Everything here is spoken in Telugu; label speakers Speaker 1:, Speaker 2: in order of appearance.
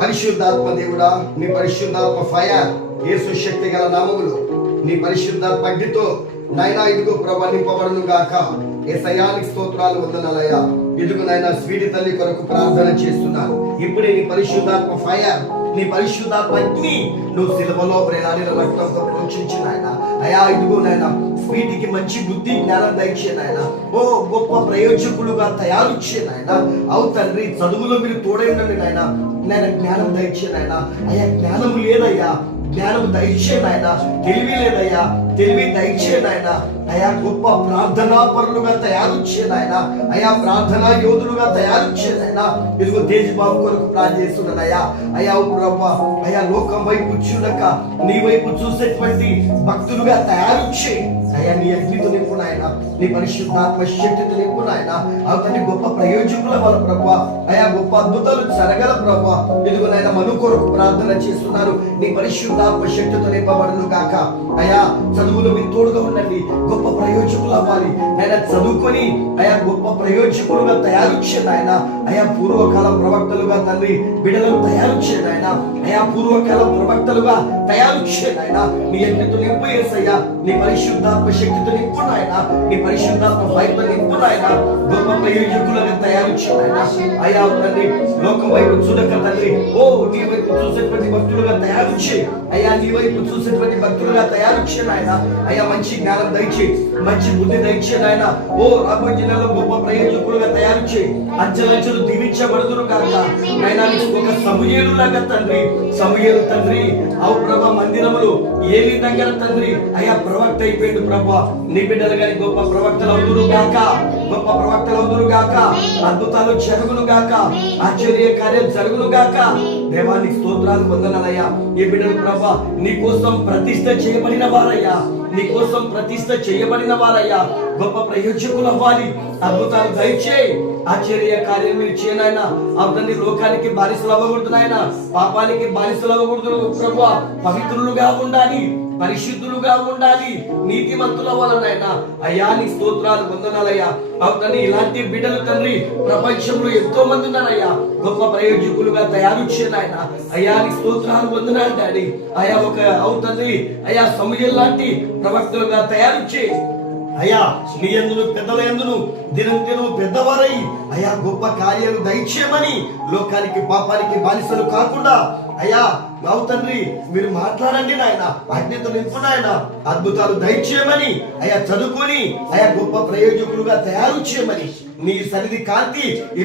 Speaker 1: పరిశుద్ధాత్మ దేవుడా నీ పరిశుద్ధాత్మ ఫైర్ యేసు శక్తి గల నామములు నీ పరిశుద్ధాత్మ అగ్నితో నైనా ఇదిగో ప్రభా నింపబడును గాక. ఏ సయానికి స్తోత్రాలు వందనాలయ్యా. ఇదిగో నైనా స్వీటి తల్లి కొరకు ప్రార్థన చేస్తున్నాను. ఇప్పుడే నీ పరిశుద్ధాత్మ ఫైర్ నీ పరిశుద్ధాత్మ అగ్ని నువ్వు సిలవలో ప్రేలాడిన రక్తంతో ప్రోక్షించిన ఆయన అయా ఇదిగో నాయన వీటికి మంచి బుద్ధి జ్ఞానం దయచే నాయన. ఓ గొప్ప ప్రయోజకులుగా తయారు చే నాయన. అవు తండ్రి చదువులో మీరు తోడైండండి నాయన. నాయన జ్ఞానం దయచే నాయన. అయ్యా జ్ఞానం లేదయ్యా. జ్ఞానం దయచే నాయన తెలివి లేదయ్యా తెలివి దయచే నాయన. అయా గొప్ప ప్రార్థనా పరులుగా తయారు చే నాయన. అయా ప్రార్థనా యోధులుగా తయారు చే నాయన. ఇదిగో తేజబాబు కొరకు ప్రార్థిస్తున్నానయ్యా అయా ప్రభా అయా లోకం వైపు చూడక నీ వైపు చూసేటువంటి భక్తులుగా తయారు చేయి అయ్యా నీ అగ్నితో నింపు నాయన. నీ పరిశుద్ధాత్మ శక్తితో నింపు నాయన. అతని గొప్ప ప్రయోజకుల వల్ల ప్రభా. అయా గొప్ప అద్భుతాలు జరగల ప్రభా. ఇదిగో నాయన మను కొరకు ప్రార్థన చేస్తున్నారు. నీ పరిశుద్ధాత్మ శక్తితో నింపబడను గాక. అయా చదువులు మీ తోడుగా ఉండండి. గొప్ప ప్రయోజకులు అవ్వాలి. ఆయన చదువుకొని అయా గొప్ప ప్రయోజకులుగా తయారు చేయండి ఆయన అయా పూర్వకాల ప్రవక్తలుగా తండ్రి బిడ్డలను తయారు చేయండి నాయన. అయా పూర్వకాలం ప్రవక్తలుగా తయారు చేయండి ఆయన నీ ఎన్నితో నింపు ఏసయ్యా. నీ పరిశుద్ధాత్మ శక్తితో నింపు నాయన. నీ పరిశుద్ధాత్మ భయంతో నింపు నాయన. గొప్ప ప్రయోజకులుగా తయారు చేయండి అయా తండ్రి లోకం వైపు చూడక తండ్రి. ఓ నీ వైపు చూసేటువంటి భక్తులుగా తయారు చేయి. అయ్యా నీ వైపు చూసేటువంటి భక్తులుగా తయారు చేయండి అయ్యా మంచి జ్ఞానం దయచే మంచి బుద్ధి దయచేది ఆయన ఓ రాబోయే జిల్లాలో గొప్ప ప్రయోజకులుగా తయారు చేయి. అంచెలంచెలు దీవించబడుదురు కాక ఆయన ఒక సమూహేలు లాగా తండ్రి సమయలు తండ్రి అవు ప్రభ మందిరములు ఏలి దగ్గర తండ్రి. అయ్యా ప్రవక్త అయిపోయింది ప్రభా. నీ బిడ్డలు గాని గొప్ప ప్రవక్తలు అవుతురు గాక. గొప్ప ప్రవక్తలు అవుతురు గాక. అద్భుతాలు జరుగును గాక. ఆశ్చర్య కార్యం జరుగును గాక. దేవానికి స్తోత్రాలు వందనాలయ్యా ఈ బిడ్డలు ప్రభా నీ కోసం ప్రతిష్ట చేయబడిన వారయ్యా. నీ కోసం ప్రతిష్ట చేయబడిన వారయ్యా. గొప్ప ప్రయోజకులు అవ్వాలి. అద్భుతాలు దయచేయి. ఆశ్చర్య కార్యం మీరు చేయనాయన అవతని లోకానికి బానిసలు అవ్వకూడదు నాయన. పాపానికి బానిసలు అవ్వకూడదు ప్రభు. పవిత్రులుగా ఉండాలి. పరిశుద్ధులుగా ఉండాలి. నీతిమంతుల వలన అయ్యా నీ స్తోత్రాలు వందనాలయ్యా అవతని ఇలాంటి బిడ్డలు తండ్రి ప్రపంచంలో ఎంతో మంది ఉన్నారయ్యా. గొప్ప ప్రయోజకులుగా తయారు ఆయన. అయ్యా నీ స్తోత్రాలు వందనాలు డాడీ. అయ్యా ఒక అవుతుంది అయ్యా సమయం లాంటి ప్రవక్తలుగా తయారు చేయి. అయ్యా నీ ఎందును పెద్దల ఎందును దినం దినం పెద్దవారై అయా గొప్ప కార్యాలు దయచేయమని లోకానికి పాపానికి బానిసలు కాకుండా అయ్యా మావు తండ్రి మీరు మాట్లాడండి నాయన అగ్నితో నింపు నాయన అద్భుతాలు దయచేయమని అయా చదువుకొని అయా గొప్ప ప్రయోజకులుగా తయారు చేయమని నీ సన్నిధి కాంతి